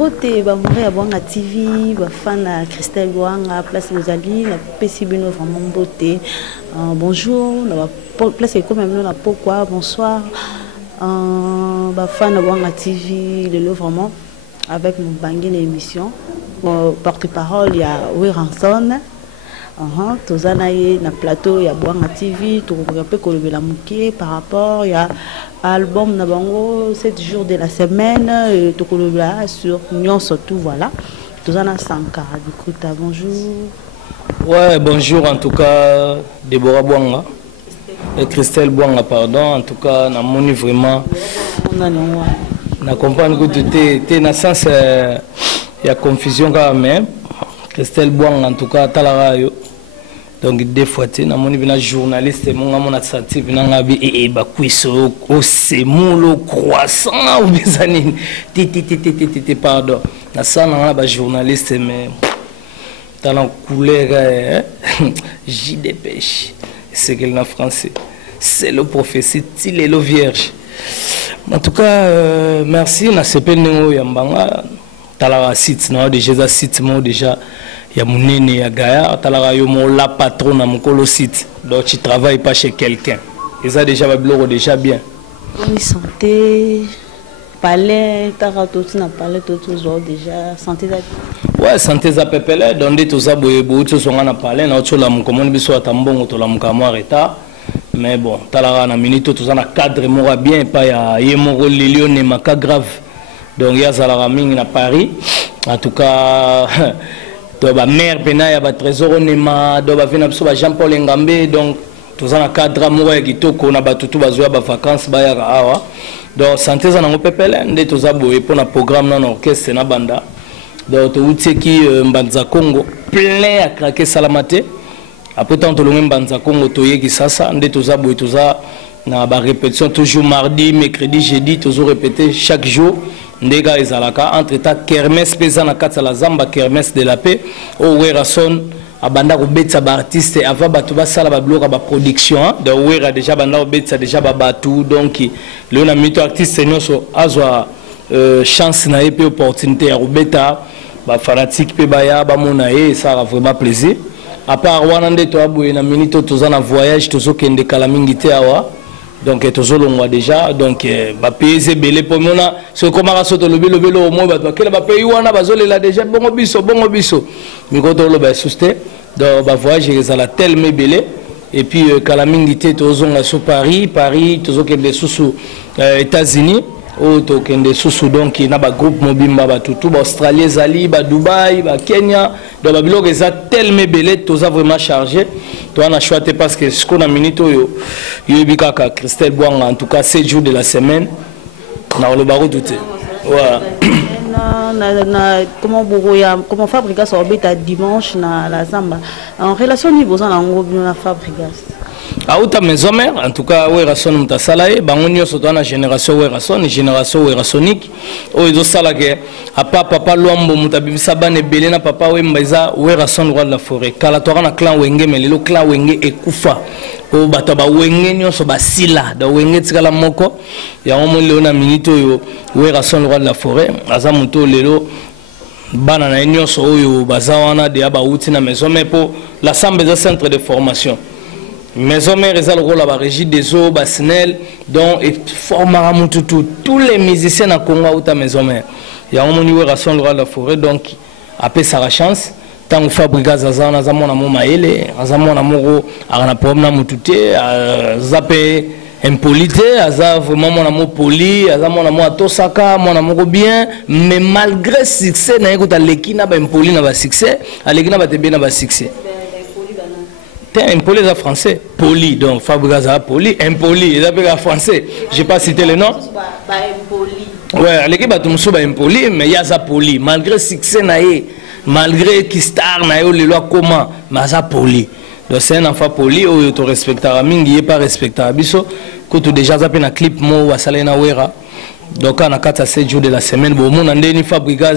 Mbote, Bamoué à Bouanga TV, fan à Christelle Bouanga, place Mozali, la Pessibino vraiment Mbote. Bonjour, la place est quand même là, pourquoi, bonsoir. Fan à Bouanga TV, le lot vraiment, avec mon bangé l'émission. Porte-parole, il y a Wiranson. Tozanaye na plateau ya Bouanga TV to peu kolobela muké par rapport ya album na bango 7 jours de la semaine to kolobela sur Nyon surtout voilà Tozana Sankara du coup bonjour. Ouais, bonjour en tout cas Déborah Bouanga et Christelle Bouanga pardon en tout cas na moni vraiment na comprendre que tu es na sens il y a confusion quand même Christelle Bouanga en tout cas talarayo. Donc des fois tu na moni bina journaliste mon amona senti bina ngabi e ba kwiso o semulo croissant ou bizanine ti pardon na sana na ba journaliste mais dans la couleur J de pêche c'est qu'elle en français c'est le prophétie il est le vierge en tout cas merci na sepel nengo yambanga talara site na déjà site mo déjà ya munene ya gaya talara yo mo la patron na mokolo site donc tu travailles pas chez quelqu'un et ça déjà va bloro déjà bien bonne santé palais tara tout na palais tout déjà santé ouais santé za pepele donc tout ça boye tout songa na palais na oto la mokomoni biso atambongo to la mokamo arrêta mais bon talara na minute tout ça na cadre mora bien pas ya yemoro lilio ne maka grave donc ya zalara mingi na Paris en tout cas donc ba mère pena ya ba trésor nema donc ba vina biso ba Jean-Paul Ngambe donc tous en cadre amoureux ya kitoko na ba tutu bazoya ba vacances ba ya awa donc santé za nango pepele nde toza boye pour na programme na orchestre na banda donc to uteki mbanza Congo plein à craquer salamate après tant to longue mbanza Congo to yeki sasa nde toza boye toza na ba répétition toujours mardi mercredi jeudi toujours répéter chaque jour ndega ezalaka entre ta kermesse pesa na kata la zamba kermesse de la paix o werason abanda ko betsa ba artiste avant batu ba sala ba bloka ba production de wera déjà banda ko betsa déjà ba batu donc le na mito artiste nyonso azwa chance na épée opportunité ya robeta ba fanatique pe baya ba mona e ça a vraiment plaisir à part wana nde to aboye na minute to za na voyage to zo kende kala mingi te awa donc toujours on déjà donc ba pays belé pour mona ce comment raso to lobelo au moins ba kela ba pays wana bazole la déjà bongo biso mi ko to lo ba susté donc ba voyage les ala tellement belé et puis kalamingité to zonga sur Paris toujours que des sous États-Unis ou to kende sous donc na ba groupe mobimba ba tout ba Australie zali ba Dubaï ba Kenya donc ba biloko eza tellement belé to za vraiment chargé to on a choisi parce que ce qu'on a minute yo bikaka Christelle Bouanga en tout cas 7 jours de la semaine na le baro douté voilà comment Fabrigas orbite dimanche na la Zamba en relation niveau na ngo na Fabrigas auta maison mère en tout cas werason mutasalaye bangonyo soto na génération werasonique o izo sala ke apa papa lombo mutabibisa bane belé na papa wembeza werason roi de la forêt kala to na clan wenge melelo clan wenge ekufa o bato ba wenge nyonso basila da wenge tikala moko ya omo leo na minito yo werason roi de la forêt aza muto lelo bana na nyonso oyo bazawana de aba uti na maison mère pour la sambe de centre de formation maison mère est le rôle la régie des eaux bassinelles donc et formera tous les musiciens à Congo ou ta maison mère il y a un niveau ration le roi de la forêt donc après sa chance tant que Fabrica Zazana zamona mo maele zamona moro ana problème na mututé zape impolité aza vraiment mon amour poli aza mon amour atosaka mon amour bien mais malgré succès na écoute lekina ba impoli na ba succès alekina ba tebe na ba succès impoli est français, poli, donc Fabrica Zaza poli, impoli, il est français. Je n'ai pas cité le nom. Ouais, l'équipe a tout le monde impoli, mais il y a ça poli. Malgré succès, malgré qui star, les lois comment, mais ça poli. Donc c'est un enfant poli, où il te respectera, il n'est pas respectable. Quand tu déjà zappé un clip, moi, ou à Salena Wera. Donc on a 4 à 7 jours de la semaine, bon, on a des Fabrica.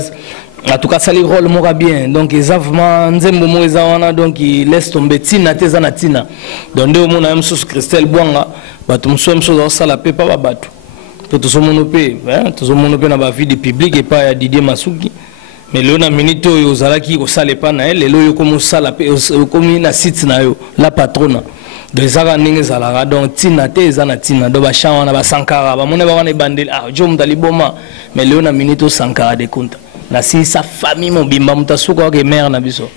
En tout cas, ça les rôle mora bien. Donc, ils ont vraiment donc ils laissent tomber tina tezana tina. Donc, on a même sous Christelle Bouanga, batum soum sous ça la paix pas batu. tous monopé na ba vie du public et pas Didier Masuki. Mais le na minute yo zalaki ko sale pa na elle lo yo comme sala pe comme na site na yo la patrona de zara ninge zala donc tina te ezana tina do ba chawana ba sankara ba mona ba wana bandel ah jo mutali boma mais le na minute sankara de compte na si sa famille mon bimba mutasuko ke mère na biso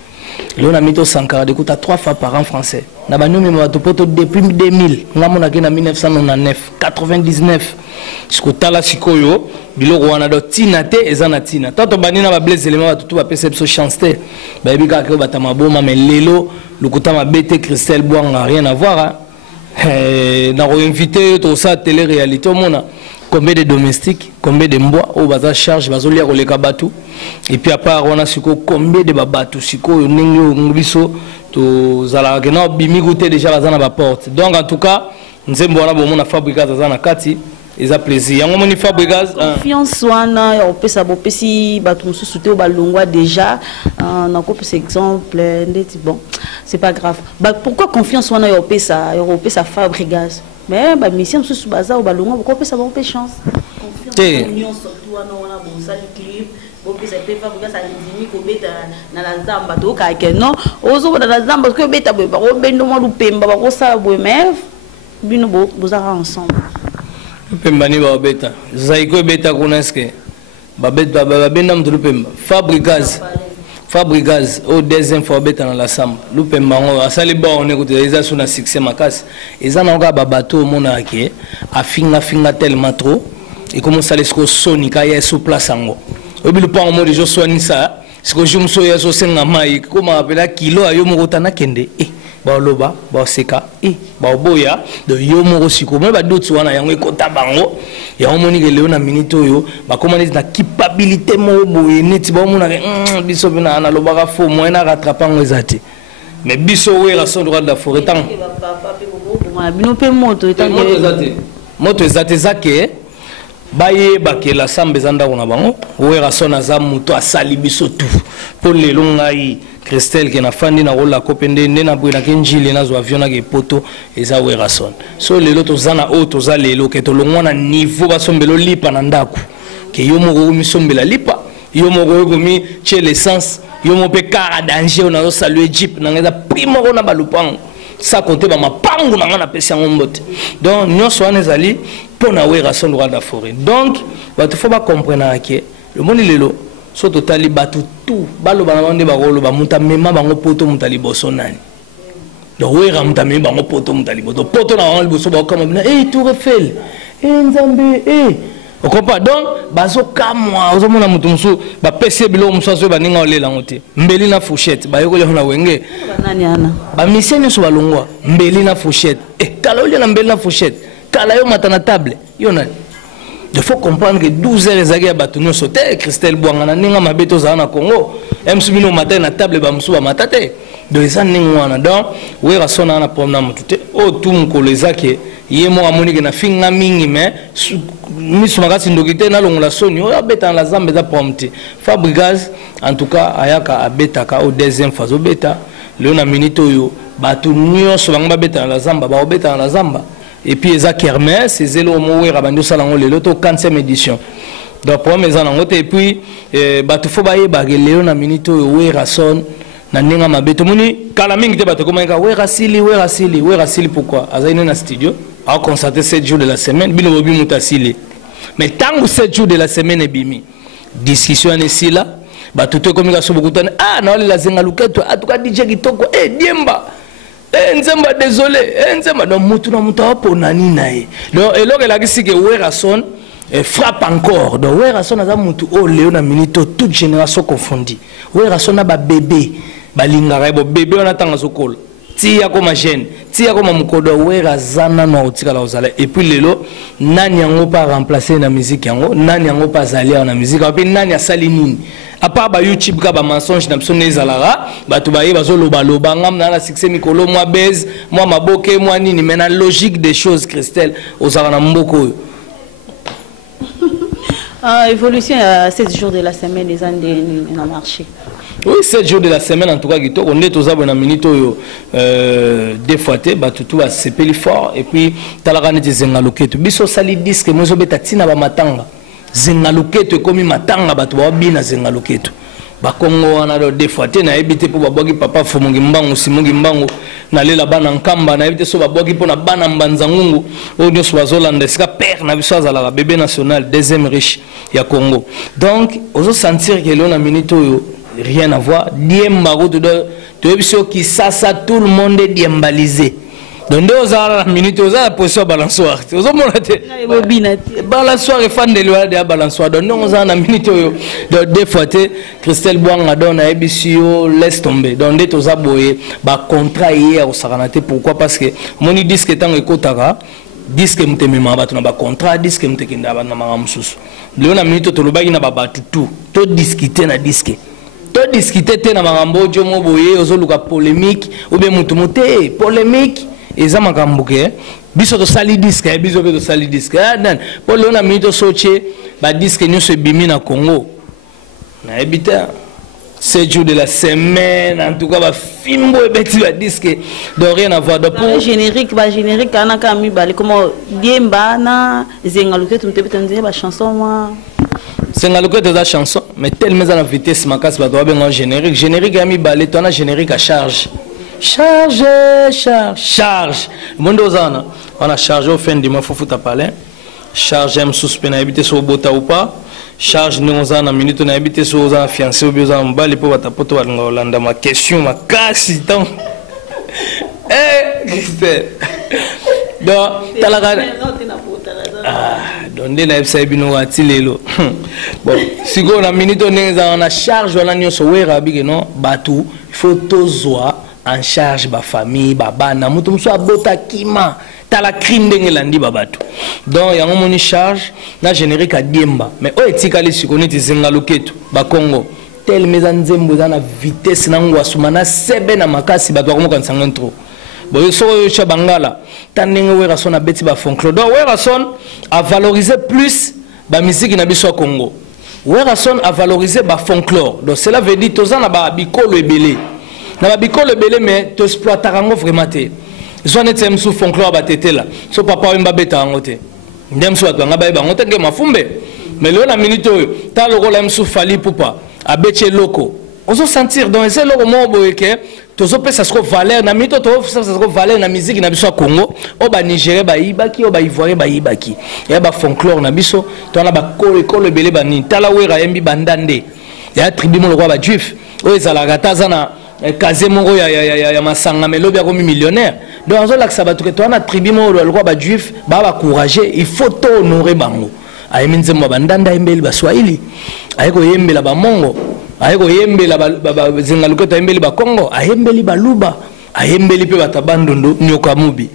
le na minute sankara de compte 3 fois par an français na ba nomi ma to poto depuis 2000 ngamona ke na 1999 99 jusqu'au tala sikoyo biloko wana do tina te ezana tina tato banina ba blaze élément ba tutu ba perception chance te ba bika ke ba tamaboma mais lelo lukuta ma bete Christelle Bouanga rien à voir na invité to ça télé réalité mona combien de domestiques combien de mbois au baza charge bazolia ko leka batu et puis à part on a siko combien de babatu siko ningo ngbiso to zala ke na bimi goûter déjà bazana ba porte donc en tout cas nzembo wana bomona fabrica zana kati eza plaisir yango moni fabrica confiance wana on peut savoir si batu mususu te balongwa déjà na ko par exemple ndeti bon c'est pas grave pourquoi confiance wana on peut ça fabrica mais ba mission mususu baza balongwa ko peut savoir on peut chance confiance union surtout wana bon ça le clip bon que ça peut fabrica ça ndimi ko beta na la zamba to ka ke non ozo na la zamba ko beta bo ba ko bendo mo lupemba ba ko sa bo mais bino bo bozara ensemble Pembani ba beta zaiko beta kunaske ba beta ba benda mtu lupemba Fabricaz au deuxième fois beta na la samba lupemba ngo asali ba on écoute eza suna succès makasi eza na nga ba bateau mona ke afinga tellement trop et commence à lesko sonika ya sous place ngo obilu pa mo de jo soini ça ce que je me souviens ya so senga mai comme apela kilo ayo mo kotana kende ba loba ba seka ba boya de yo moko siko me ba dotu wana yango ekota bango ya omoni ke leo na minute oyo ba komani na capabilité mo boye neti ba omona ke biso bina na loba ka fo mo na rattrapant ezati mais biso we rason droit de la forêt tant bino pe moto ezati zake baye bakela sambe zanda kuna bango we rason aza muto asali biso tout pour le longai Christelle qui na fandi na rola kopende ndena bwina kenjili nazo avion na ke poto eza we rason so lelo to zana auto za lelo ke to longwana niveau basombelo lipa na ndaku ke yo moko mi sombela lipa yo moko mi che l'essence yo mo pe kara danger na zo saluer jeep na ngeza primo na balupango ça compter ba mapangu na ngana pesi ngombote donc nyonso wana ezali pona we rason droit de forêt donc ba to faut ba comprendre que le monde lelo so totali batu tout balo bana bande bakolo ba muta mema bango poto mutali boso nani donc we ra muta mema bango poto mutali poto na wango boso ba kama bina Tour Eiffel nzambe on comprend donc bazo kamwa ozo mona mutu musu ba pese bilo musaso ba ninga olela ngote mbeli na fourchette ba yoko le na wenge nani ana ba misenyo so balongwa mbeli na fourchette kala ole na mbeli na fourchette kala yo matana table yo nani. Il faut comprendre que 12 heures ezaki ya bato nyonso te Christelle Bouanga na ninga mabe tozala na Congo emsubino matin na table ba musu ba matate donc eza ninga wana donc we rasona na problème mutu te o tout mukolo ezaki ye mo amoni ke na finga mingi mais misu makasi ndokite na longola soni o abeta na zamba za prompte Fabricaz en tout cas ayaka abetaka au deuxième phase o beta le na minute oyo bato nyonso banga beta na zamba ba obeta na zamba. Et puis les Kermès, c'est Zélo Moué Rabando Salango, le loto 15e édition. Donc pour mes anangote et puis batu faut bailler bagé Léon a minute oué rason na ninga mabeto moni kala mingi te batu comment ka oué rasili pourquoi azaine na studio a constaté 7 jours de la semaine bino bobi mutasili mais tant que 7 jours de la semaine est bimi discussion est là batu te comme ka so beaucoup na la zenga luketo en tout cas DJ kitoko diemba nzemba désolé nzemba donc mutu na mutu apona nini nae donc eloko la kisike we rason frappe encore donc we rason aza mutu o leo na minute toute génération confondue we rason na ba bébé balingaka bo bébé on attend azokola tia comme jeune tia comme mukodo we razana na otika la ozala et puis lelo nani yango pas remplacer na musique yango nani yango pas aller na musique et puis nani asali nini à part ba YouTube ka ba mensonge na personne ezalara batu ba yeba zo loba loba ngam na la succès mikolo moi baise moi maboke moi nini mais na logique des choses Christelle ozara na mboko évolution à 7 jours de la semaine les années na marché Oui, 7 jours de la semaine, en tout cas, on est aux abonnés minutes, des fois, tout à sepeli fort, et puis, talarane de Zengaloketo. Biso sali disque, moi, je vais tatina ba matanga. Zengaloketo, comme matanga, batwa bina Zengaloketo. Bakongo wana do des fois, na ebité pour babogi papa fumungi mbangu, simungi mbangu, na lela bana nkamba, na ebité so babogi pour na bana mbanzangungu, odio swazolande, sika père, na biso azala bébé national, deuxième riche, ya Congo. Donc, ozo sentir que l'on a minute rien à voir. Diembaro, tu es qui ça, tout le monde est diembalisé. Donc, deux heures la minute, deux heures la position balançoire. Balançoire et fan de l'ouest de balançoire. Donc, deux heures la minute, deux fois, Christelle Boang a donné à Ebissio, laisse tomber. Donc, deux heures, bah, contrat hier au Saranate. Pourquoi? Parce que mon disque est en écotara. Disque mtemema batu na ba contrat disque mtekinda ba na maramsusu leo na minute to lobaki na babatu to discuter na disque to discuter te na marambo jo mo boye ozoluka polémique ou bien mutu moté polémique eza makambo ke biso to sali disque biso to sali disque dan po leo na minute soche ba disque nyo se bimi na Congo na ebita 7 jours de la semaine, en tout cas, bah, film et bêtis va disque, donc rien à voir. Pour générique, bah générique, on a quand même bah comment Diemba na Zengaloketo, tu me peux dire bah chanson moi. Zengaloketo la chanson, mais tellement à la vitesse ma casse bah doit bien en générique. Générique a mis balé, tu as générique à charge. Charge. Mon dosana, on a chargé au fin du mois faut foutre parler. Charge aime suspendre habiter sur bota ou pas. Charge nous en a minute on a habité sur un fiancé ou bien en bas les pauvres tapoto en Hollande ma question ma casse tant Christelle donc t'as la donc des naïfs ça bino atilelo bon si on a minute on a charge on a nyo so wera big non batu il faut tozoa en charge ba famille baba na mutu muso abota kima t'as la crime d'engelandi babatu donc il y a un charge na générique à Diemba mais o etikali sikoni Zengaloketo ba Congo tel mes anzembo na vitesse na ngwasuma na sebe na makasi bato ko kan sangentro bo so cha bangala tanenge wera son a beti ba folklore donc wera son a valoriser plus ba musique na biso Congo wera son a valoriser ba folklore donc cela veut dire tozana ba bikolo ebele na ba bikolo ebele mais to exploitarango vraiment te Zoane tem sous folklore batete là so papa wemba beta ngote ndem so atanga ba ngote nge mafumbe mais le na minute ta loko la msou fali poupa abeche loko ozo sentir donc c'est loko mo boyeke tozo pesa sko valeur na minute to pesa sko valeur na musique na biso Congo o ba Nigeria ba ibaki o ba Ivoirien ba ibaki ya ba folklore na biso to na ba kolo belé ba ni tala wera yembi bandande ya tribu mo loko ba juif o ezala gataza na Kazé moro ya masanga melobi akomi millionnaire donc on la sabatu que toi na tribu mo le roi ba juif ba courager il faut honorer bango ayemi nzembo bandanda embeli ba swahili ayeko yembela ba mongo ayeko yembela ba Zengaloketo yembeli ba Congo ayembeli ba luba ayembeli pe batabandondo nyoka mubi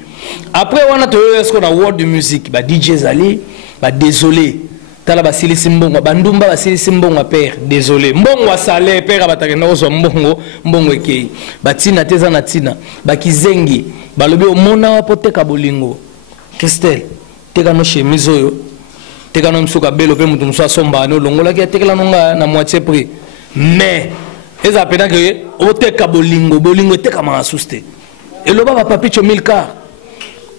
après wana to esko na world music ba DJ Zali ba désolé tala basili simbongo bandumba basili simbongo père désolé mbongo salé père abatake na ozo mbongo ekei batina teza na tina bakizengi balobi omona wapoteka bolingo Christelle teka no chemise oyo teka no msuka belo pe mutu mso asomba no longola ki tekela nonga na moitié prix mais eza pena que oteka bolingo teka ma asuste eloba ba papicho 1000 car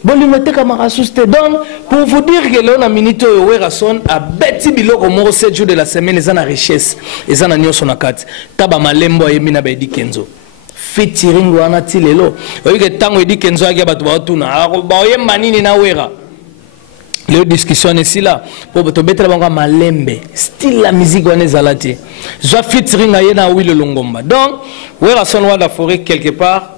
bolingo teka ma asuste donc pour vous dire que l'on a minute werason a beti biloko mo 7 jours de la semaine eza na richesse eza na nyoso na kati taba malembo yemi na ba Eddy Kenzo featuring wana tilelo oyike tango Eddy Kenzo akia batu ba tuna ba yemba nini na wera le discussion ici là pour te mettre la malembe style la musique wana ezalati zo featuring ayena Will Longomba donc werason wa la forêt quelque part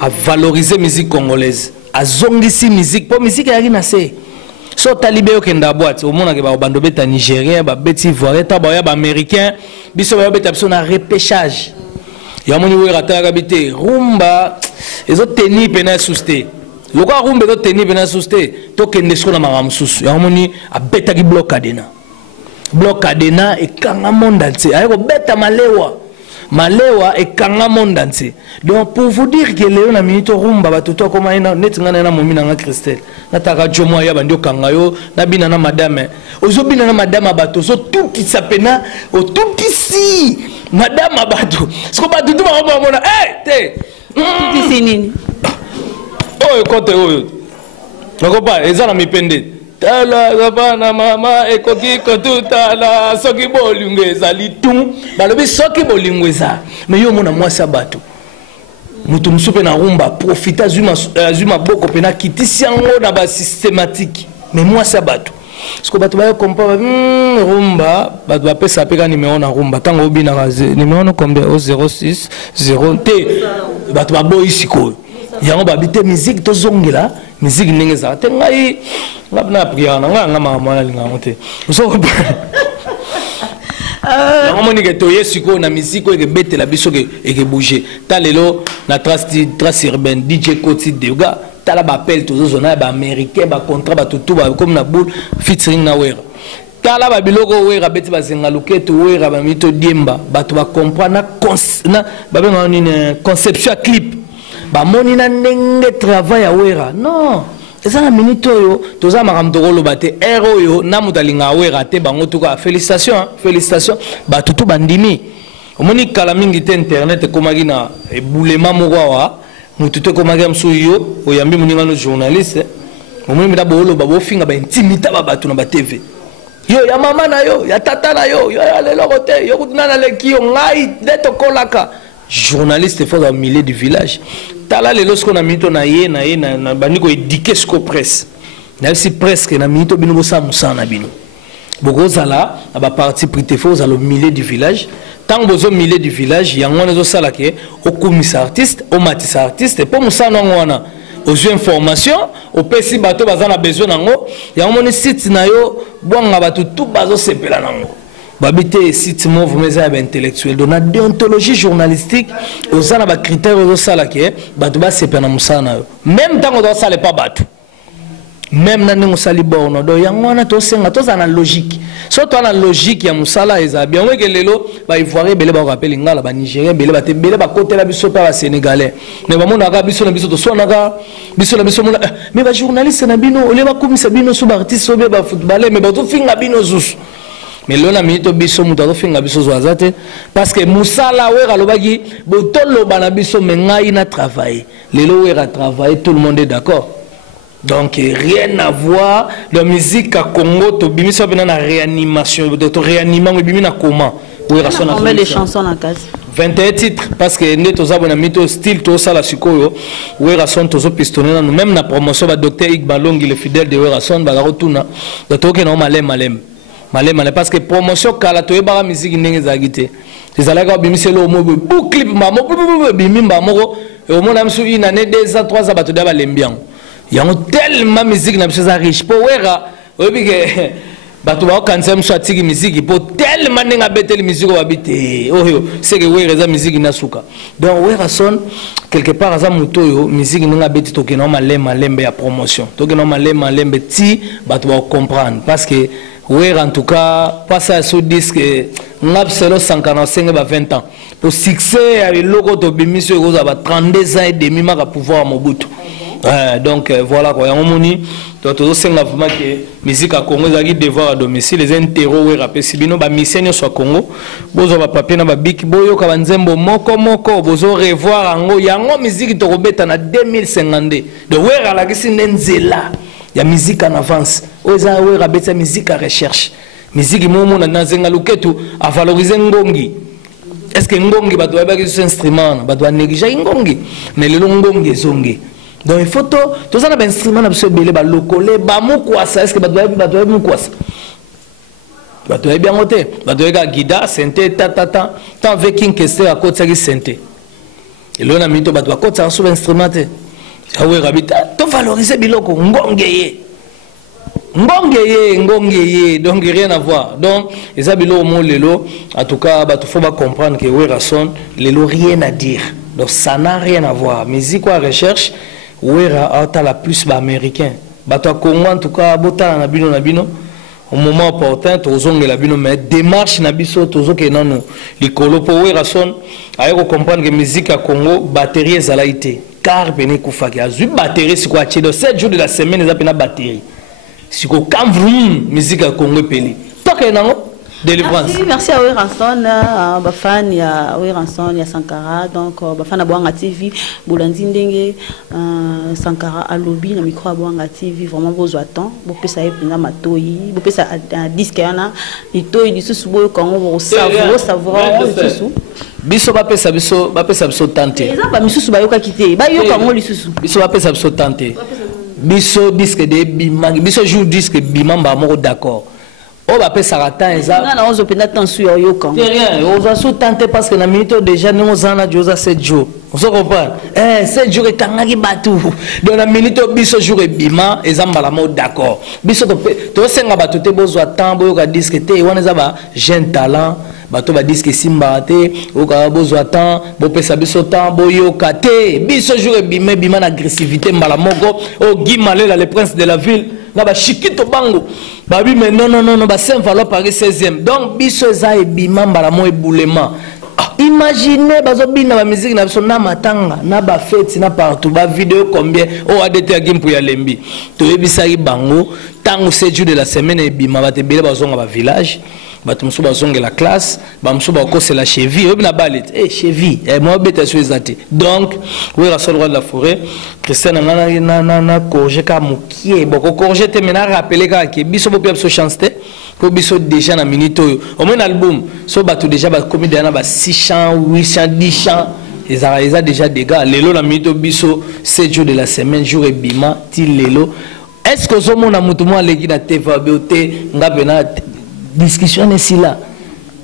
a valoriser musique congolaise a zongisi musique pour musique ya rina se so talibé okenda boîte au monde ke ba bando beta nigérien ba beti ivoirien ta ba américain biso ba beta biso na repêchage ya moni wera ta kabité rumba ezo teni pena suste loko rumba ezo teni pena suste to kende so na maramsusu ya moni a beta ki bloc cadena e kanga monde entier ayeko beta malewa et kanga monde entier donc pour vous dire que Léon a minute rumba batoto comme net ngana na momi na Christelle na taka jomo ya bandio kanga yo na bina na madame ozo bina na madame bato so tout qui sapena o tout ici madame Abadou. Ce qu'on va tout le monde, hey, t'es. C'est nini. Oh, écoute, oh. Donc, pas, ils ont mis pendé. Tala, na mama, ekoki, kotuta, la, soki bolingweza, litung. Balobi, soki bolingweza. Mais yo, mon amour, Sabatu. Mutu msupe na rumba, profita, zuma boko, pena, kitisi yango na ba systématique. Mais moi, Sabatu. Parce que batu ba comprendre rumba batu ba pesa peka numéro na rumba tango obi na raze numéro combien au 06 0 T batu ba boy siko yango ba bité musique to zongela musique ndenge za te ngai ngapna priya na nga mama linga mote so yango moni ke to yesiko na musique ko ke betela biso ke bouger ta lelo na trace urbaine DJ Koti Deuga tala ba appel to zona ba américain ba contrat ba tutu ba comme na boule featuring na wera tala ba biloko wera beti ba zenga luketo wera ba mito diemba ba to ba comprendre na ba benga ni conception clip ba moni na ndenge travail ya wera non eza na minute oyo toza makamto ko lobate ero yo na mutalinga wera te bango tuka félicitations ba tutu bandimi omoni kala mingi te internet komaki na ebulema moko wa mututo komaki msu yo oyambi muninga no journaliste omoni meda bolo babo finga ba intimita ba batu na ba TV yo ya mama na yo ya tata na yo ya lelo kote yo kutuna na leki yo ngai deto kolaka journaliste faut au milieu du village tala lelo sko na mito na ye na baniko éduquer sko presse na si presque na mito bino bosa musana bino bokozala ba parti prité faut au milieu du village tant bozo milieu du village yango nezo sala ke okumisa artiste o matisa artiste po musana ngwana aux informations au pesi bato bazana besoin nango yango moni site na yo bwanga bato tout bazo sepela nango babité site mouvement za intellectuel dona déontologie journalistique ozana ba critères ozo sala ke bato ba sepela musana yo même tango do sala pas bato même na ningo sali borno do yango wana to senga to za na logique surtout na logique ya musala eza bien we ke lelo ba ivoirien bele ba rappel ngala ba nigérien bele ba te bele ba côté la biso pa ba sénégalais mais ba mona ka biso na biso to so na ka biso na biso mona mais ba journaliste na bino ole ba komisa bino so ba artiste so be ba footballeur mais ba to finga bino zus mais lona minute biso muta to finga biso zo azate parce que musala we ka lobaki bo to loba na biso mengai na travailler lelo we ka travailler tout le monde est d'accord. Donc rien à voir la musique à Congo to bimi so bina na réanimation to réanimant bimi na comment oui raison on met des chansons en case 21 titres parce que ne to zabona mito style to sala sikoyo oui raison to zo pistonner même na promotion ba docteur Igbalongi le fidèle de raison ba rotuna to ke no malem parce que promotion kala to ba musique ndenge za gité ezalaka bimi selo mo bu clip mamo bimi mbamo au moins am su ina ne 2 ans 3 ans ba to da ba lembiang il y a tellement de musique dans les riches pour wera obi ke batu ba kanza mso atiki musique pour tellement ninga betel musique o habiter oh c'est que wera za musique na suka donc wera son quelque part za mutoyo musique ninga beti to ke no malembe ya promotion to ke no malembe ti batu ba comprendre parce que wera en tout cas pas ça sur disque ngap selo 145 ba 20 ans pour succès ya logo to bimisio ko za ba 32 ans et demi maka pouvoir Mobutu. Donc voilà quoi, on moni to senga vraiment que musique à Congo zaki devoir à domicile les interro we rapé sibino ba mission so Congo bozo ba papier na ba big boyo ka banzembo moko bozo revoir ango yango musique to robeta na 2052 de we la kisi nzela ya musique en avance oza we rabeta musique à recherche musique momo na zenga luketu à valoriser ngongi. Est-ce que ngongi ba doit ba ki instrument ba doit négliger ngongi mais le ngongi zongi. Donc il faut tout ça un instrument na biso belé ba lokole ba mukwasa est-ce que ba doit mukwasa ba doit bien noter ba doit ga guida synthé ta avec une question à côté ça synthé et là na mito ba doit côté sur instrument ça ouais rabita to valoriser biloko ngongeye donc rien à voir donc les abilo mo lelo en tout cas ba to faut pas comprendre que ouais rason lelo rien à dire donc ça n'a rien à voir musique quoi recherche wera la plus ba américain bato Congo en tout cas bota na bino au moment opportun tozonge la bino mais démarche na biso tozoke nanu likolo po wera son ayeko comprendre que musique à Congo batterie ezalaité car bene kufaki azu batterie siko a de 7 jours de la semaine eza pena batterie siko quand vroom musique à Congo peli toke nango délivrance. Merci à Ranson, fan il y a Ranson, il y a Sankara, donc fan à Boanga TV, Boulandi Ndenge, Sankara à lobby, le micro à Boanga TV, vraiment vos attentes, vous pouvez savoir bien matoi, vous pouvez savoir un disque yana, il toi il dit sous beau quand on savoir sous. Biso ba pesa biso tenter. Eza ba misusu ba yoka kité, ba yoka ngo lisusu. Biso ba pesa biso tenter. Biso disque de bimang, biso joue disque bimamba moko d'accord. Oh bah pesa rata eza. Na ozo penda tensu yo yoka. Rien, ozo so tenter parce que na minute déjà nous zana joza 7 jours. On se comprend. 7 jours et kangaki batou. Dans la minute biso jour et bima ezamba moko d'accord. Biso to senga bato te bozwa tambo yoka disque te wana eza ba jeune talent. Bato ba disque simba te oka bozwa temps bo pesa biso temps bo yoka te biso jour bima bima na agressivité mbala moko o Gimalela le prince de la ville na ba Chikito bango babi mais non ba Saint Valois Paris 16e donc biso za e bima mbala mo eboulema. Imaginez bazo bina ba musique na biso na matanga na ba fête na partout ba vidéo combien o ADT ya Gimpu ya Lembi to yebisaki bango tango 7 jours de la semaine e bima ba te bele bazonga ba village batumso bazonga la classe bamso bakose la cheville obina balet cheville moi beta sur ezati donc oui la seule roi de la forêt Christiane na corriger ka mukie boko corriger te mena rappeler ka ke biso bo biso chance te ko biso déjà na minute au moins album so batu déjà ba commis na ba 600 800 10 chants ils a déjà des gars lelo la minute biso 7 jours de la semaine jour et bima ti lelo est-ce que zo mona mutu mo aleki na TV beauté ngapena discussion est là.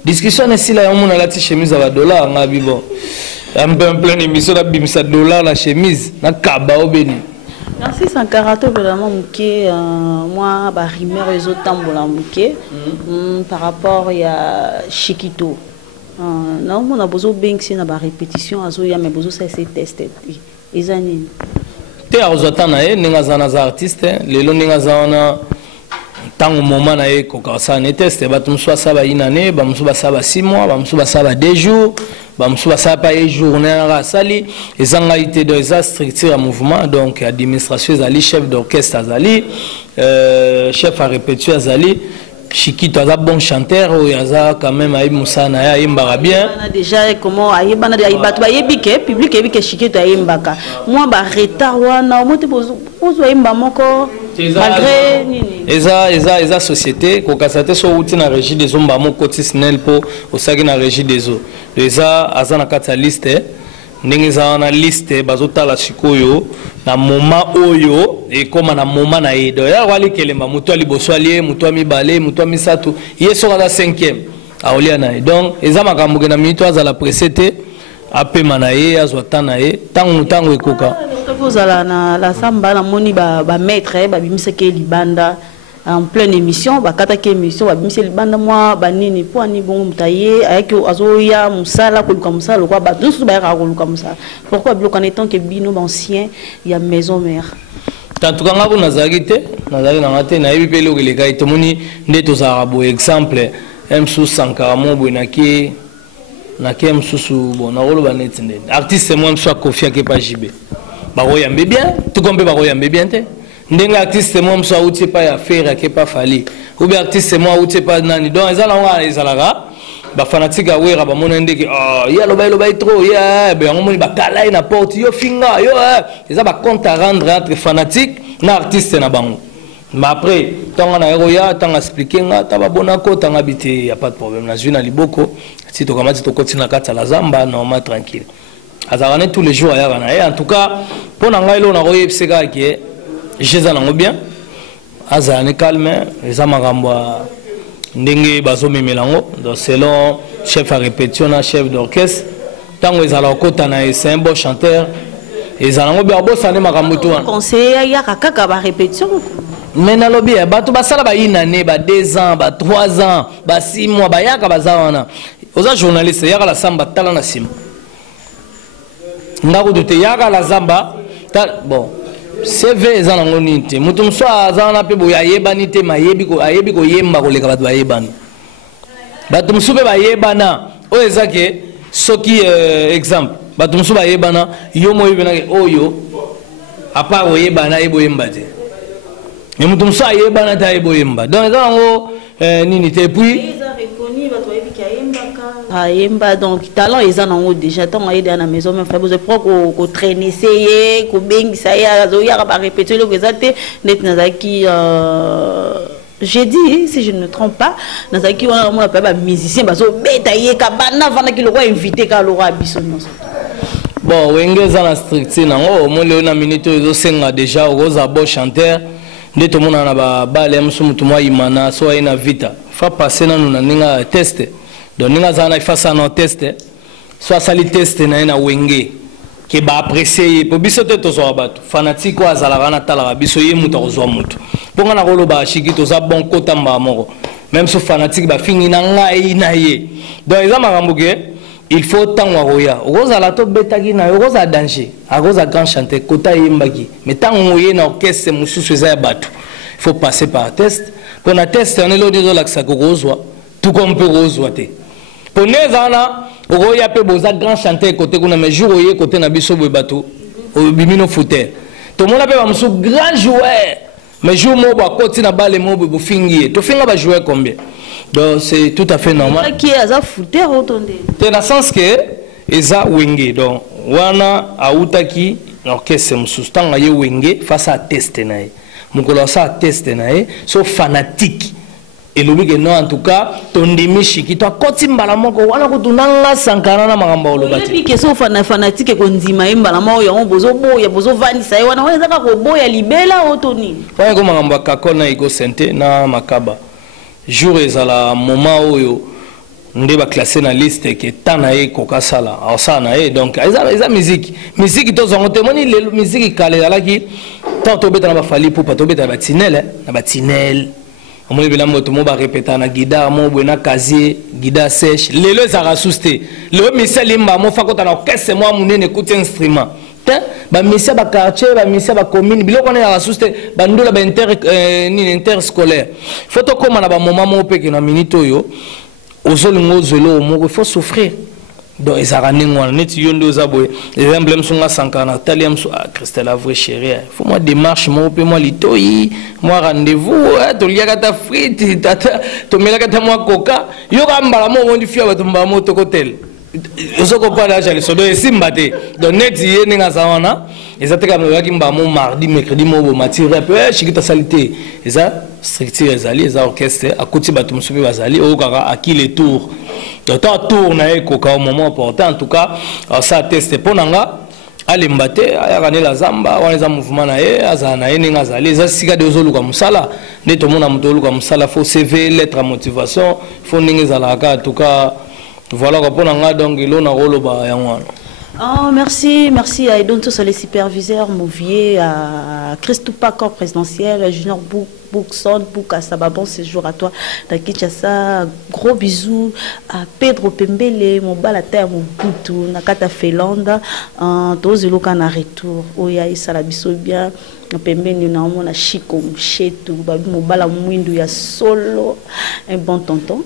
Discussion est là. On a la chemise à $, nga bibo. Un peu en pleine émission la bimisa $, la chemise na kaba au béni. Merci Sankara, vraiment muké moi ba rimer les autres tambola muké par rapport à Chikito. Non, on a besoin de na ba répétition azo ya mais besoin ça c'est testé. Ezani. Te azotana e ninga zana za artiste, lelo ninga zana tango moment na ye kokasa ne teste bato mso basaba inane ba mso basaba 6 mois ba mso basaba 2 jours ba mso basaba pa e journée na sali ezanga ité de eza structure à mouvement donc administration zali chef d'orchestre azali chef à répétition azali Chikito aza bon chanteur ou aza quand même ayi musana ya imbaka bien déjà comment ayebana de ayibatu ayebike public ebike Chikito ayimbaka moi ba retard wana mote bozo ayimba moko malgré nini eza société kokasate so uti na régie des omba moko tisnel po osaki na régie des eaux eza aza na kati ya liste ndenge za na liste bazotala sikoyo na moment oyo ekoma na moment na yedo ya wali kelemba mutu ali boswali mutu amibale mutu amisatu yeso ka 5e aolia na donc eza makambo na minute azala presete apema na ye azwa tana ye tango ekoka kozala na la samba na moni ba maître ba bimiseke libanda en pleine émission bakataki émission babimise libanda moi banini po ani bongo mutaye avec azoya musala koluka musala kwa ba tous ba ya koluka musala pourquoi bloquer en étant que bino ancien il y a maison mère tantu kanga bo nazaki te nazaki na ngate na yebi pele okeleka itomoni ndeto za rabo exemple msu Sankara mo bonaki na kem susu bon na rolo baneti ndende artiste moi msu akofia ke pa jibe bakoyambe bien tout comme bakoyambe bien te ndenga artiste moi mso auti pa ya faire ke pa fali ou bien artiste moi auti pa nani donc ezala nga ezalaka ba fanatique awera ba mona ndeke ya loba trop ya be ngomoni ba kala na porte yo finga yo eza ba compte à rendre entre fanatique na artiste na bango mais après tanga na ya tanga expliquer nga ta ba bonako tanga bité y a pas de problème na juna liboko si to kamati to kotina kata la zamba normal tranquille azarane tous les jours ya na en tout cas pour na ngai lo na roye pseka ke jeza nango bien azarane calme eza makambo ndenge bazomemela ngo donc selon chef à répétition na chef d'orchestre tango ezala kota na c'est un bon chanteur ezala ngo bien bosane makambo to wana conseiller ya kaka ba répétition mais na lobby bato basala ba inane ba 2 ans ba 3 ans ba 6 mois ba yaka bazawana oza journaliste yaka la samba tala na sim ngako doute yaka la zamba bon CV ezana ngoni te mutu mso azana pe boya yebani te mayebi ko yemba ko leka bato bayebani bato mso pe bayebana o ezake soki exemple bato mso bayebana yo moyebana ke oyo apa oyebana ebo yemba te mais mutu mso ayebana ta ebo yemba donc ezana ngo nini te puis Yemba donc talent ils en ont déjà tant à aider à la maison mais faut besoin qu'on traîner essayer qu'on beng ça y a zoya va répéter le exact net nazaki j'ai dit si je ne me trompe pas nazaki on a pas musicien bazo beta yeka bana vana ki le roi invité ka le roi bisonno bon wenge za na stricti nango mo le na minute zo senga déjà oza bo chanteur ndeto mona na ba bale msu mutu mwa imana so ina vita fa passer na nuna ninga test donc ninga za na fa sa no test so sali test na wenge ke ba apprécier po biso te to so bato fanatique wa zala na tala biso ye mutu kozwa mutu ponga na kolo ba shiki to za bon kota mba moko même so fanatique ba fingi na ngai na ye donc eza makambo ke il faut tant waroya roza la to betaki na roza danger a roza grand chanteur kota yembaki mais tant ngoye na orchestre mususu za bato il faut passer par test pour na test on est là de la ça rozwa tout comme peut rozwa te pour nezana roya pe boza grand chanteur côté kuna mais jour oye côté na biso bo bato o bimino footer to mona pe ba musu grand joueur mais jour mo ba côté na balle mo bo fingi to finga ba jouer combien. Donc c'est tout à fait normal. Qui est à foutre retourner. C'est dans le sens que eza wenge donc wana autaki orchestre msustan aye wenge face à test nae. Mukolo sa test nae so fanatique. Et le que non en tout cas ton demichi qui toi kotimbala moko wana kutunanga sankana na magamba olobati. Oui que so fanatique ko ndima imbala mo yo bozo boya bozo vanisa wana wana zaka ko boya libela otoni. Wana ko magamba kakona iko sente na makaba. Jour ezala moment oyo nde ba classer na liste ke tanae kokasala osana donc eza musique to zongo temoni le musique kale alaki tant obeta na ba fali pour pas obeta ba tinel na ba tinel omoni bela moto mo ba répéter na guitare mo bena casier guitare sèche lelo ezara souste le miseli mba mo fakota na orchestre mo munene écouter instrument ba misia ba quartier ba misia ba commune biloko na rasuste ba ndula ba interscolaire photo comme na ba moment mo peke na minute oyo ozolingo zelo mo faut souffrir donc ezara ningwana neti yondo zaboye les emblèmes sont sankana taliam so Christelle Avre chérie faut moi démarche mo pe moi litoi moi rendez-vous to liaka ta frite tata to melaka ta moi coca yo kambala mo wondi fia ba tumba mo to hotel Ozoko pas là j'allais sodo esimbate donc net yé ninga zawana ezateka mwaki mbamo mardi mercredi mo mati rap chikita salité eza structure ezali eza orchestre akoti bato musubi bazali okaka aki les tours donc tour na ekoka au moment important en tout cas ça teste ponanga alimbate ayakane la zamba wana eza mouvement na ye aza na ye ninga azali eza sika de ozoluka musala nde tomona moto oluka musala faut CV lettre à motivation faut ninga ezalaka en tout cas. Voilà, donc il oh, merci à tous les superviseurs, Mouvier, à Christophe corps présidentiel, Junior Boukson, Boukassa, bon séjour à toi, Kinshasa, gros bisous à Pedro Pembele, mon balata, mon boutou, Nakata Felanda, tous les locaux en retour, Oya Isalabiso bien, Pembele, nous avons un chico, chetou, mon bala mouindou, ya solo, un bon tonton,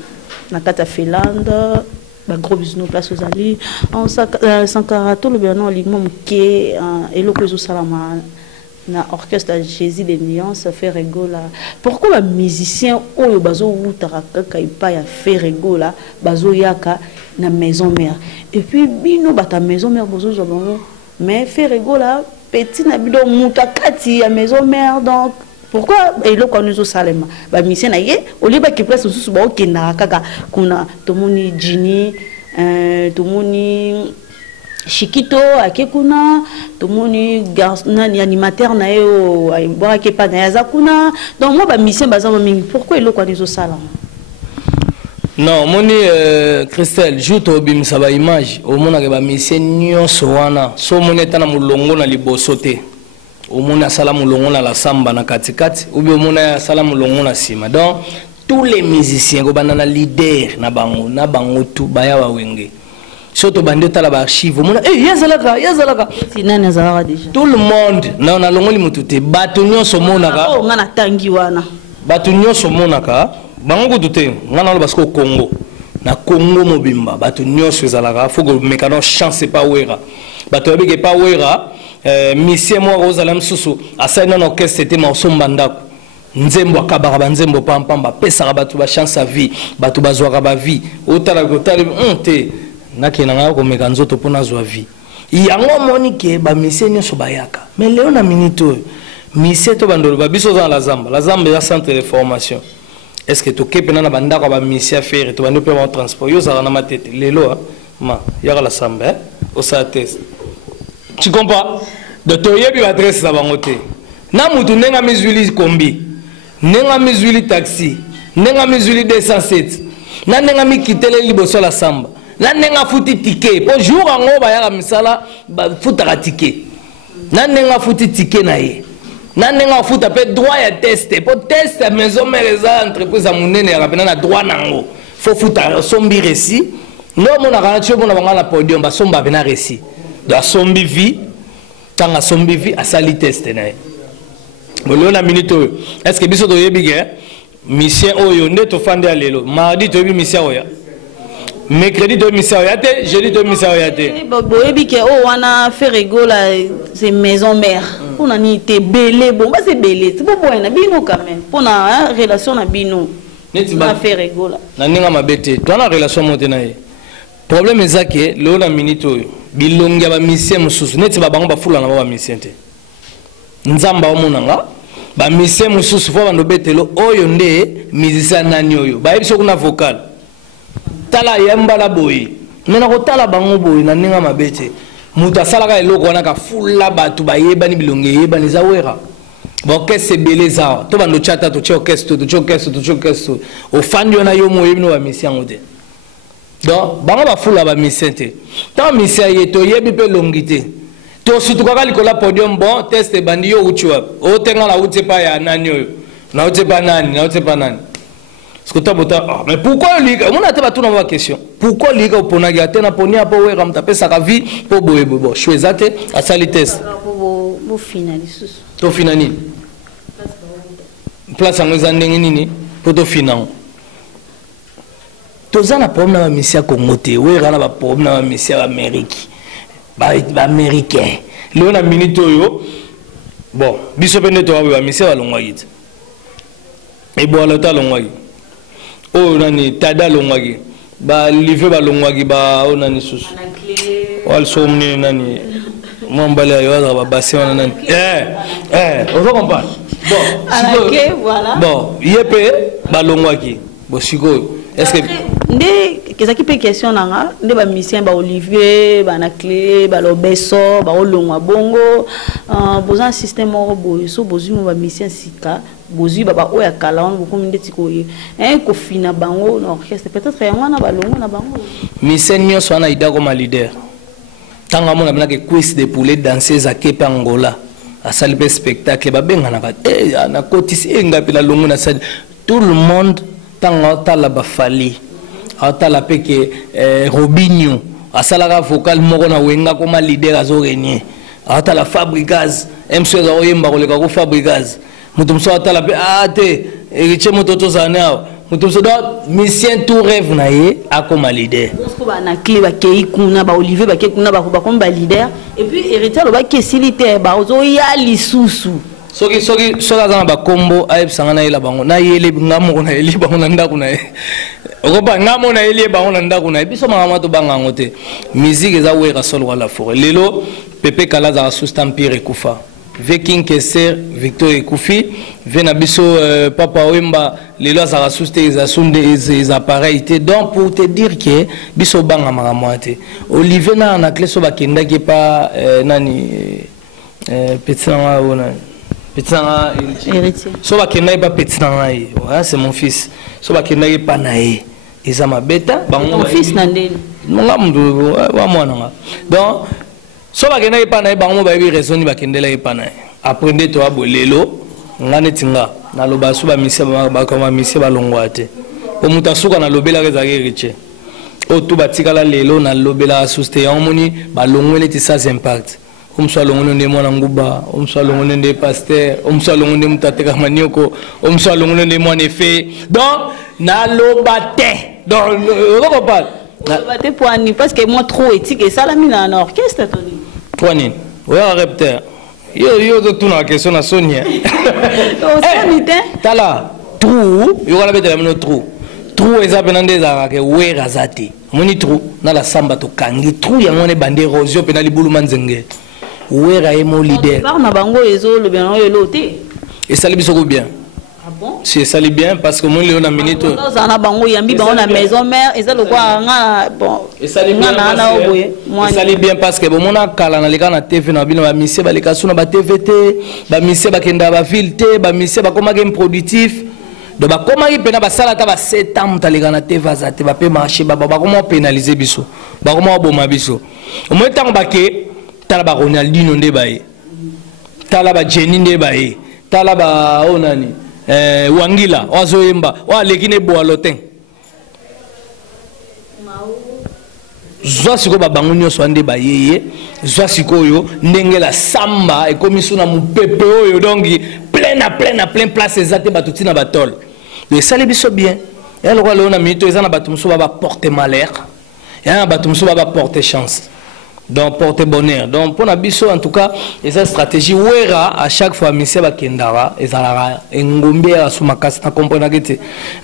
Nakata Felanda. Bah, gros bisous nos places aux alliés en Sankarato le bien non lignement qui et le que salama na orchestre Jésus des nuances fait rigola pourquoi les musiciens oyo bazo utaraka kaipa ya fait rigola bazo yaka na maison mère et puis bino bata maison mère bozo zobongo mais fait rigola petit na bido mutakati ya maison mère donc pourquoi et le qu'on nous salema ba mission na ye au lieu ba ki place sous ba okenda kaka kuna tomoni Jini tomoni Chikito akekuna tomoni nani animateur na yo boa ke pa na yazakuna donc moi ba mission bazama mingi pourquoi et le qu'on nous salama non moni Christelle joute obimisa ba image au mona ke ba mission nyonso wana so moneta na mulongo na libosote omona salamu longona la samba na katikati ou bien omona salamu longona sima donc tous les musiciens ko banana leader na bango tout baya wa wenge surtout bande tala ba archive omona yazalaka sinana zalaka déjà tout le monde na longoli mutute bato nyonso monaka oh ngana tangi wana bato nyonso monaka bango ko tute ngana lo parce que Congo na Congo mobimba bato nyonso ezalaka faut que mekano chance pas wera bato yabike pas wera mission moi rosalam susu asana na orchestre c'était morceau mbandako nzembo akabaka banzembo pampamba pesaka bato ba chance à vie bato bazwaka ba vie otala kotali te nakena ngako komeka nzoto pona zwa vie yango moni ke ba misie nyonso bayaka mais leo na minute misie to bandolo ba biso za la zamba ya centre de formation est-ce que to kepena na bandako ba misie faire to bando pe ba transport yo za na matete lelo ma ya la samba au sa test tu comprends de to yebi adresse za bangote na mutu nenga mizuli kombi nenga mizuli taxi nenga mizuli 207 na nenga mikitele liboso la samba na nenga futi ticket po jour ango ba ya misala ba futaka ticket na nenga futi ticket na ye na nenga futa pe droit ya test po test à maison mère za entreprise amunene ya rapena na droit nango faut futa sombi récit no mona kana tio mona banga na podium ba somba bena récit da sombi vie tanga sombi vie asali test na ye bolo na minute est-ce que biso to yebige mission oyo ndeto fande ya lelo mardi to yebi mission oya mercredi to mission oya te jeudi to mission oya te bo yebike o wana faire la c'est maison mère on a ni te belé bon bah c'est belé c'est pas bon na bino quand même on a relation na bino neti ba faire la na ninga mabete to na relation monte na ye problème ezake lelo na minute oyo bilongi ba mission mususu neti ba bango ba fula na ba mission te nzamba omonanga ba mission mususu fo bando betelo oyo nde musicien nani oyo ba yebiso kuna vocal tala yamba la boyi mena ko tala bango boyi na ninga mabete mutu asalaka eloko wana ka fula batu ba yebani bilonge yebani za wera ba orchestre beleza to bando chata to orchestre to ofandi ona yo mo yebino ba mission ngote donc bango ba fula ba mission te ta mission yeto yebi pe longité to surtout kaka likola podium bon test bandi yo uchiwa o tenga la utepa ya nani oyo na utepa nani skota bota mais pourquoi liga on a te batuna ba question pourquoi liga opona ga tena ponia po wera mtapesa ka vie po boye bo choisate asali test bo finaliser to finani place ngeza ndenge nini po to finan to zana problème na misia Congo te wera na ba problème na misia Amérique ba américain le na minute oyo bon biso pende to ba misia ba longwa yit e bo la ta longwa yit o nani tada longwa yit ba livre ba longwa yit ba o nani susu wal somni nani mombala yo ba basé on nani on va comprendre bon voilà bon yepe ba longwa yit bo siko est-ce que nde kezaki pe question nanga nde ba musicien ba Olivier ba na clé ba lobeso ba olongwa bongo boza système moko boye so bozu mo ba musicien sika bozu ba oya kala on beaucoup ndeti ko ye ko fina bango na orchestre peut-être yango na ba longo na bango musicien nyonso ana ida comme leader tanga mona bana ke quiz de poulet danser à Kepa Angola a salle spectacle ba benga na ba na kotisi engapi la longo na salle tout le monde tanga tala ba fali atala peke Robinho asalaka vocal moko na wenga koma leader azorenie atala Fabricaz MC za oyemba koleka ko Fabricaz mutu mso atala pe ate eche moto to zanao mutu mso da mission tout rêve na ye akoma leader ko ba na clé ba kei kuna ba Olivier ba kei kuna ba komba leader et puis héritier ba kesilité ba ozo ya lisusu soki zana ba kombo ayebisanga na yela bango na yele ngamo na yeli bango na ndako na ye okoba ngamo na yeli bango na ndako na ye biso mama to banga ngote musique eza wera solo la forêt lelo Pepe Kalaza sous empire ekufa Viking Kesser Victor ekufi vena biso papa Wemba lelo azara sous des appareils te donc pour te dire que biso banga mama te Olivier na clé so bakenda ki pa nani petit na ona petit héritier so ba kenai ba petit nai c'est mon fils so ba kenai pa nae ezama beta bango mon fils nandeli nga mdu wa mwana nga donc so ba kenai pa nae bango ba bi raison ni ba kendela pa nae aprendre to abolelo ngane tinga na loba so ba misia ba kama misia ba longwate o mutasuka na lobela reza héritier o tu batikala lelo na lobela suste ya omoni ba longwele ti ça impact umsalo ngonde mwana nguba umsalo ngonde pasteur umsalo ngonde mutateka manioko umsalo ngonde mwana fe donc na lobate donc on parle lobate poani parce que moi trop éthique et ça la mina en orchestre toni poani ouais repteur Yo tout na question na Sonia. Tala trou, yo la bete la trou. Trou ezapena za ke wera zati. Moni trou na la samba to kangi trou ya ngone bande rosio pena libulu manzenge. Wera emo leader. Par na bango ezo le bien yo loté. Et ça biso ko bien. Ah bon? C'est ça bien parce que mon léon a minute. Ça na bango yambi bango na maison mère et ça le quoi nga bon. Et ça bien parce que bon mon a kala na leka na TV na bino ba mise ba leka suna ba TVT, ba mise ba kenda ba ville te, ba mise ba koma game productif. De ba koma ki pena ba sala ta ba 7 ans ta leka na TV azate ba pe marché ba comment pénaliser biso. Ba comment boma biso. Au moins tant ba ke tala ba Ronaldinho nde ba ye. Tala ba Jenny nde ba ye. Tala ba onani Wangila wazoyemba wa lekine bo alotin zwa siko ba bango nyoso ande ba yeye zwa siko yo ndenge la samba e komi suna mupepe oyo donc plein place ezate batuti na batol de sali biso bien elle roi leona mito ezana batumso ba porter malheur ya batumso ba porter chance. Donc porter bonheur. Donc pour Nabiso en tout cas, et cette stratégie ouera à chaque fois mise ba kendara et ça ngombe à soumakas na comprendre que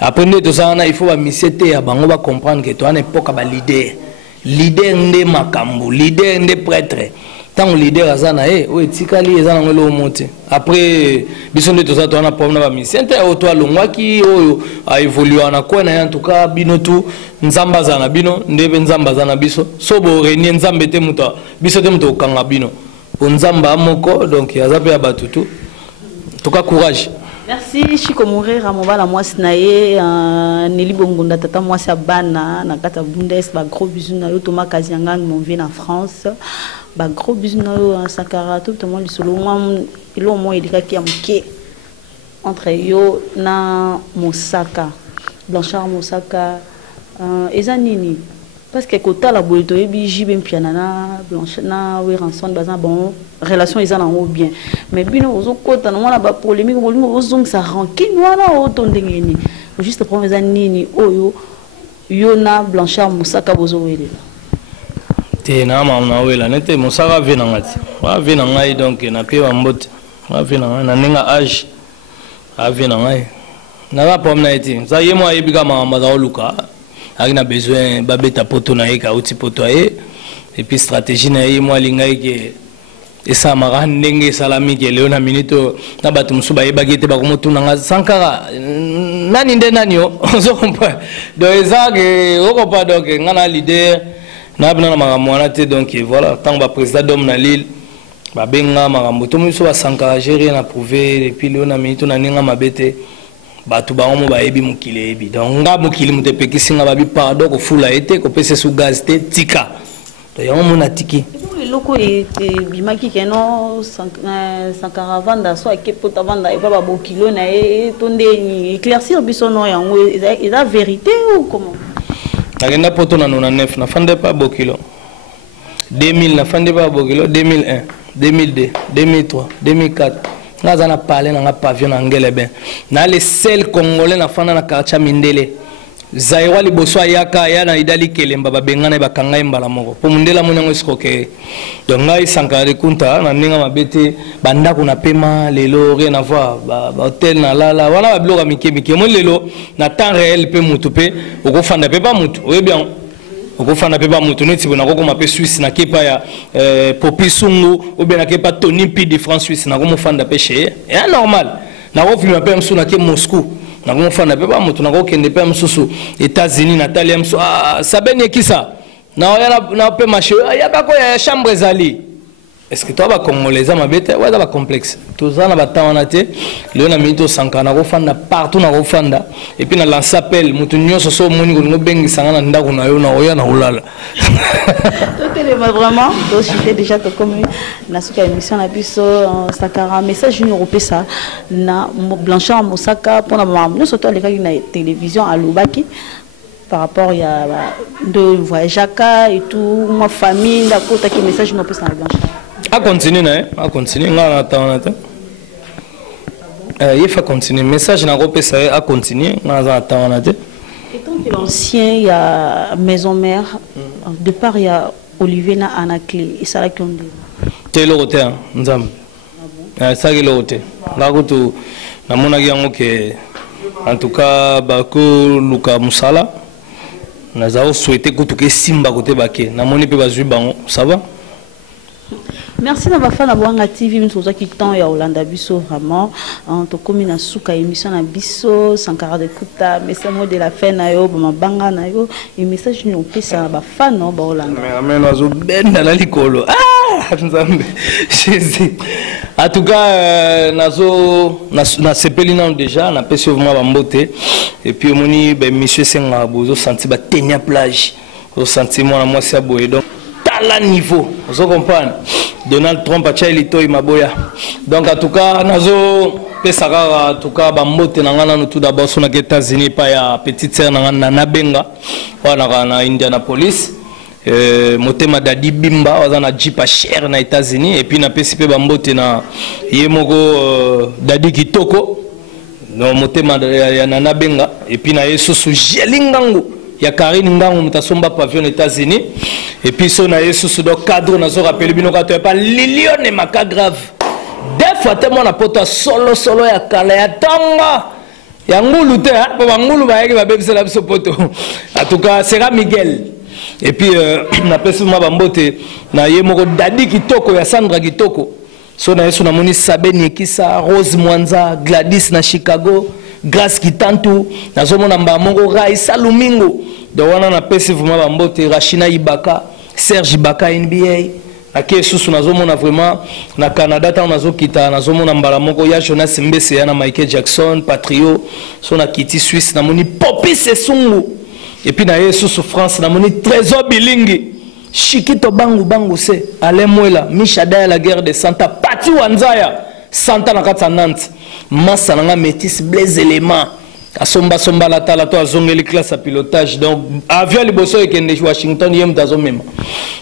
après tout ça il faut ba misete ya bango ba comprendre que toi n'époque ba leader ndé makambo leader ndé prêtre tant leader azana o etikali ezana ngolo monte après biso nde toza toana problème ba misete o to alongwa ki o a évolué na quoi na en tout cas bino tout nzamba zana bino ndebe nzamba zana biso so bo renie nzambe te muta biso te muto kanga bino po nzamba moko donc yaza pe abatutu en tout cas courage. Merci Chiko Mourera mobala mwasi na ye Nelly Bongonda tata mwasi abana na kata Bundes ba gros bisous na yo Thomas Kazianga mon vie en France ba gros bisous na yo Sakara tout le monde solo moi ilo mo edika ki amke entre yo na Mosaka Blanchard Mosaka ezanini parce que kota la bolito ebi jibe mpiana na Blanchard na we ranson bazan bon relation ezana ngo bien mais bino ozo kota na mona ba polémique bolingo ozong sa rancune wana otondengeni juste pour ezanini oyo yo na Blanchard Mosaka bozo wele te na mama wela nete Mosaka vena ngati wa vena ngai donc na pe wa mbote wa vena ngai na ninga âge a vena ngai na ba pomna eti za yemo ayebi kama mama za oluka a besoin babeta poto na eka uti poto et puis stratégie na yemo alinga ke esa mara ndenge salami ke leo na minute na batu musuba yebagete bakomotu na Sankara nani nde nani yo zo comprendre donc ezage oko pas donc ngana leader na bina na maramwana te donc voilà tant ba président d'homme na Lille ba benga marambo to muso ba Sankara gérer na prouver et puis leo na minute na ninga mabete batu ba omo ba yebi mukile yebi donc nga mukili mutepeki singa ba bi pardon ko fula ete ko pese su gaz te tika to ya omo na tiki loko e bimaki keno Sankara vanda so akepota vanda e baba bokilo na e tonde ni éclaircir biso no yango eza vérité ou comment nagenda poto na 99 na fande pas bokilo 2000 na fande pas bokilo 2001 2002 2003 2004 nga na parler na pavillon na ngele ben na les seuls congolais na fanda na quartier Mindele Zairwa liboso ayaka ya na idali kelemba babengana bakanga imbala moko po mundela monyango esikoke donc ngai Sankara kunta na ninga mabete banda kuna pema lelo rien à voir ba hôtel na lala wala babloka mikemike mo lelo na temps réel pe mutu pe okofanda pe ba mutu oye bien okofanda pe ba mutu neti bona kokoma pe Suisse na kepa ya Popi Sungu ou bien na kepa Tony P de France Suisse na komo fanda pe chez et normal na ofilma pe msu na ke Moscou na komo fanda pe ba mutu na kokende pe msusu États-Unis Natalia msu sabene kisa na pe marché ya bako ya chambre zali est-ce que toi ba congolais za mabete wa ba complexe tous na ba tawana te le na minute Sankara na kofanda partout na kofanda et puis na lance appel mutu nyonso so moni ko bengi sangana ndako na yo na oya na ulala vraiment donc j'étais déjà comme na suka émission na biso Sankara message européen ça na Blanchard Mosaka pour na maman surtout les gars na télévision à Lubaki par rapport à de voyage et tout ma famille la côte qui message non plus ça Blanchard a continuer à continuer nga attendre il faut continuer message na repé ça a continuer nga attendre et tant que l'ancien il y a maison mère de part il y a Olivier na Anaclé et ça là qui on dit telo côté nzambe ça qui l'autre là que na mona yango que en tout cas bako luka musala nazao souhaiter que tout que simba côté baké na moni pe bazui bango ça va. Merci d'avoir fait la Boanga TV, nous sommes qui temps et Hollanda Bisso vraiment. En tout cas, na souka émission na Bisso, Sankara de Kuta, mais c'est moi de la fin na yo, ma banga na yo, et message nous peut ça ba fan no ba Hollanda. Mais nazo ben na likolo. Ah, nzambe. Jésus. En tout cas, nazo na sepelina déjà, na pesi vraiment ba mbote et puis moni ben monsieur Senga bozo senti ba tenia plage. Au sentiment na moi c'est boye donc la niveau, vous comprenez? Donald Trump a tchaï lito imaboya. Donc en tout cas, nazo pesara en tout cas bambote nangana nous tout d'abord sur les États-Unis pas ya petite sœur nangana na benga, wana na Indianapolis. Motema dadi bimba wazana jipa cher na États-Unis et puis na pesipe bambote na yemogo dadi kitoko. No motema ya na benga et puis na yesu su jelingangu. Il y a Karine Ngango mutasomba pavillon aux États-Unis et puis son a sous le cadre na zo rappelé bino ka pas lilion et maka grave des fois tellement na poto solo ya kala ya tanga ya ngulu te ba ngulu ba yeke ba bebisa la biso poto en tout cas sera Miguel et puis na pesi ma bambote na yemoko dadi kitoko ya Sandra kitoko so na yesu na moni Sabeni Kisa Rose Mwanza Gladys na Chicago Grace Kitantu nazomona mbamongo Raisa Lumingo de wana na pesi vraiment bambote Rachina Ibaka Serge Ibaka NBA na kesusu nazomona vraiment na Canada ta nazokita nazomona mbala moko ya Jonas Mbese ya na Michael Jackson Patrio so na Kitty Suisse na moni Popi Sesungu et puis na yesusu France na moni Trésor Bilingi Shikito bangu se Alain Mwela Misha Daya la guerre de Santa Pati Wanzaya Santa na kata Nantes Massa nanga métis Blaise Élément asomba la tala to azongeli classe à pilotage donc avion liboso ekende Washington yem dazo mema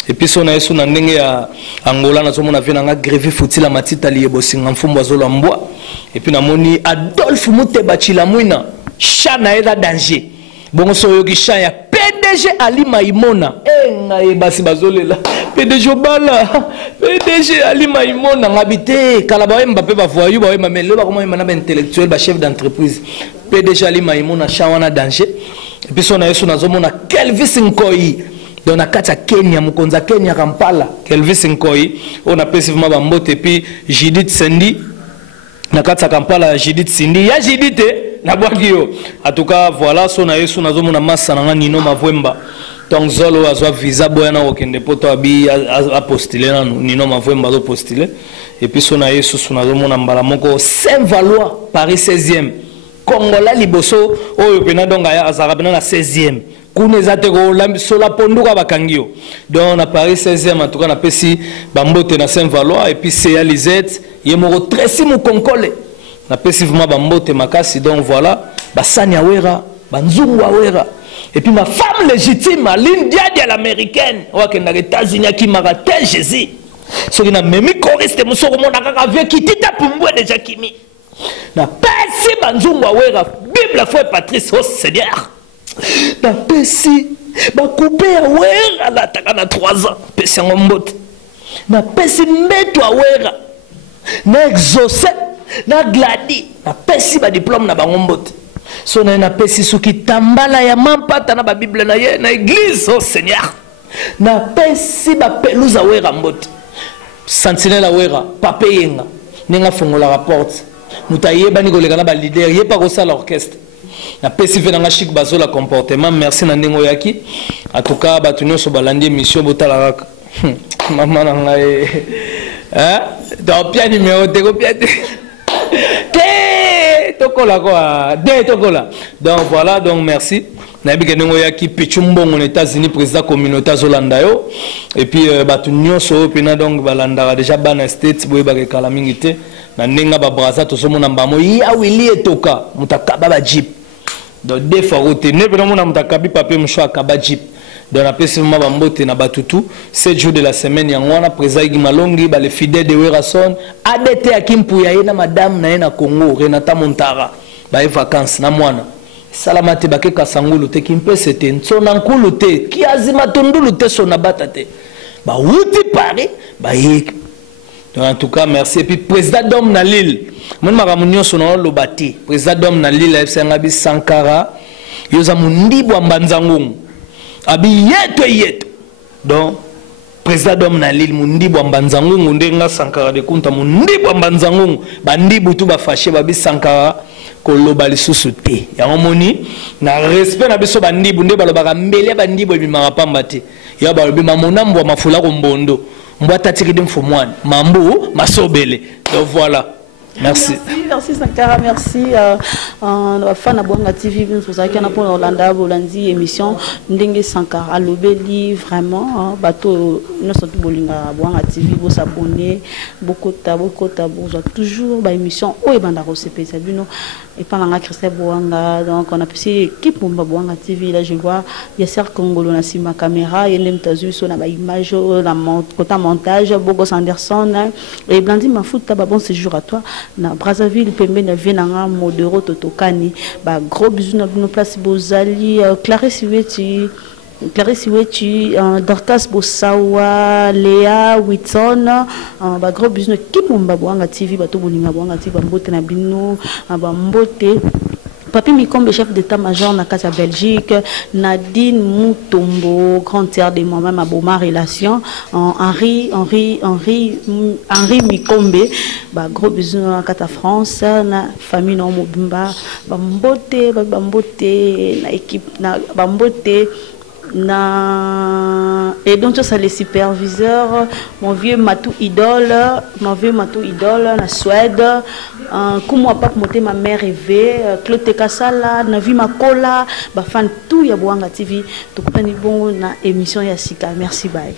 et puis sona yesu na ndenge ya Angola na somona vena nga greve futila matita liebosinga mfumbo azolo mbwa et puis na moni Adolphe Muteba Chilamwina chana eda danger bongo soyo ki chaya PDG Ali Maimona ngaye basi bazolela PDG bala PDG Ali Maimona ngabite kala ba Mbappé ba voyou ba mamelo ba comment mana intellectuel ba chef d'entreprise PDG Ali Maimona chawana danger et puis son ayesu nazomona Kelvis Nkoi dans la kata Kenya mukonza Kenya Kampala Kelvis Nkoi on a passivement ba mbote et puis Judith Sendi na kata Kampala Judith Sindi ya Judith na bwagio en tout cas voilà son ayesu nazomona massa na Nino Mavwemba donc zolo azwa visa boyana okende poto abi a postuler na Nino Mavwemba do postuler et puis son ayesu nazomona mbala moko Saint-Valois Paris 16e Congola liboso oyo pena donga ya azarabena na 16e kunezate ko lambi sola ponduka bakangio donc na Paris 16e en tout cas na pesi bambote na Saint-Valois et puis c'est Lisette yemoko Tracy Mukonkole na pesi vraiment bambote makasi donc voilà basani awera banzungu awera et puis ma femme légitime l'India de l'américaine wakenda aux États-Unis qui marathon Jésus ce qui na memi choriste musoko mona kaka vie kitita pumbwe déjà kimi na pesi banzungu awera Bible foi Patrice au Seigneur na pesi ba couper awera la takana 3 ans pesi ngombote na pesi mbeto awera na exaucé na gladi na pesi ba diplôme na bangombote so na pesi suki tambala ya mampata na ba Bible na ye na église au Seigneur na pesi ba peluza awera mbote sentinelle awera pape yenga ninga fongola rapport mutayeba ni koleka na ba leader ye pa ko sala orchestre na pesi ve na chic bazola comportement merci na ndingo yaki en tout cas batunyo so balandi émission botala maman na ngai hein donc bien numéro de copia tokola quoi de tokola donc voilà donc merci na bi ndingo yaki pichumbongo aux États-Unis président communauté zolanda yo et puis batunyo so pena donc balanda déjà bana state boye ba kala mingite na nenga ba braza to somo na mbamo ya wili etoka mutakaba ba jeep donc des fois route ne vraiment na mutakabi papier mshwa kaba jeep donc na pesi ma bambote na batutu 7 jours de la semaine yangwana président Malongi ba les fidèles de Werason ADT akimpu ya na madame na na Congo Renata Montara ba vacances na mwana salamate bakeka sangulu te kimpe c'était nsona nkulu te ki azima tondulu te sona batate ba wuti Paris ba Donc, en tout cas, merci. Et puis, président d'homme na Lille. Mon maramunyo sono lo bati. Président d'homme na Lille, FC Ngabi Sankara. Yoza mundi bwa mbanzangung. Abi yeto. Donc, président d'homme na Lille, mundi bwa mbanzangung. Ndenga Sankara de Kunta, mundi bwa mbanzangung. Bandi butu ba fâché, babi Sankara. Koloba lisusu te. Ya moni na respect na biso bandi bunde balobaka mbele bandi bo bimaka pamba te. Ya balobi mamonambo mafula ko mbondo. Mbwa tatikide mfumwane. Mambu masobele. Donc voilà. Merci. Merci Sankara, merci. Fan Abouanga TV, nous sommes pour Orlando, Bolandi, émission Ndenge Sankara, Lobeli, vraiment. Bateau, nous sommes tous Bolinga, Abouanga TV, vous s'abonnez, beaucoup de toujours, émission, oh, et banda CP, c'est bien, et pas la Christelle Bouanga, donc on a pu équipe pour Abouanga TV, là je vois, il y a certains Congolais, on a si ma caméra, il y a une tasus, on a une image, on montage, Bogos Anderson, et Blandi, ma foot, bon séjour à toi. Na Brazzaville pembe na venanga modero totokani ba gros bisous na bino place bozali Clarisse Weti Dorcas Bosawa Léa Whitson ba gros bisous kimomba Bouanga TV bato bolinga Bouanga TV bambote na bino bambote Papi Mikombe, chef d'état-major na Casa Belgique, Nadine Moutombo, grand tiers de moi-même à Boma Relation, Henri Mikombe, gros bisous à Kata France, na famille no Mobimba, bambote, na équipe, na bambote, et donc ça les superviseurs, mon vieux Matou idole, na Suède, comment pas monter ma mère rêvée, Claude Tekassala, na vie ma cola, fan tout ya Bouanga TV, tout bon na émission ya Sika, merci bye.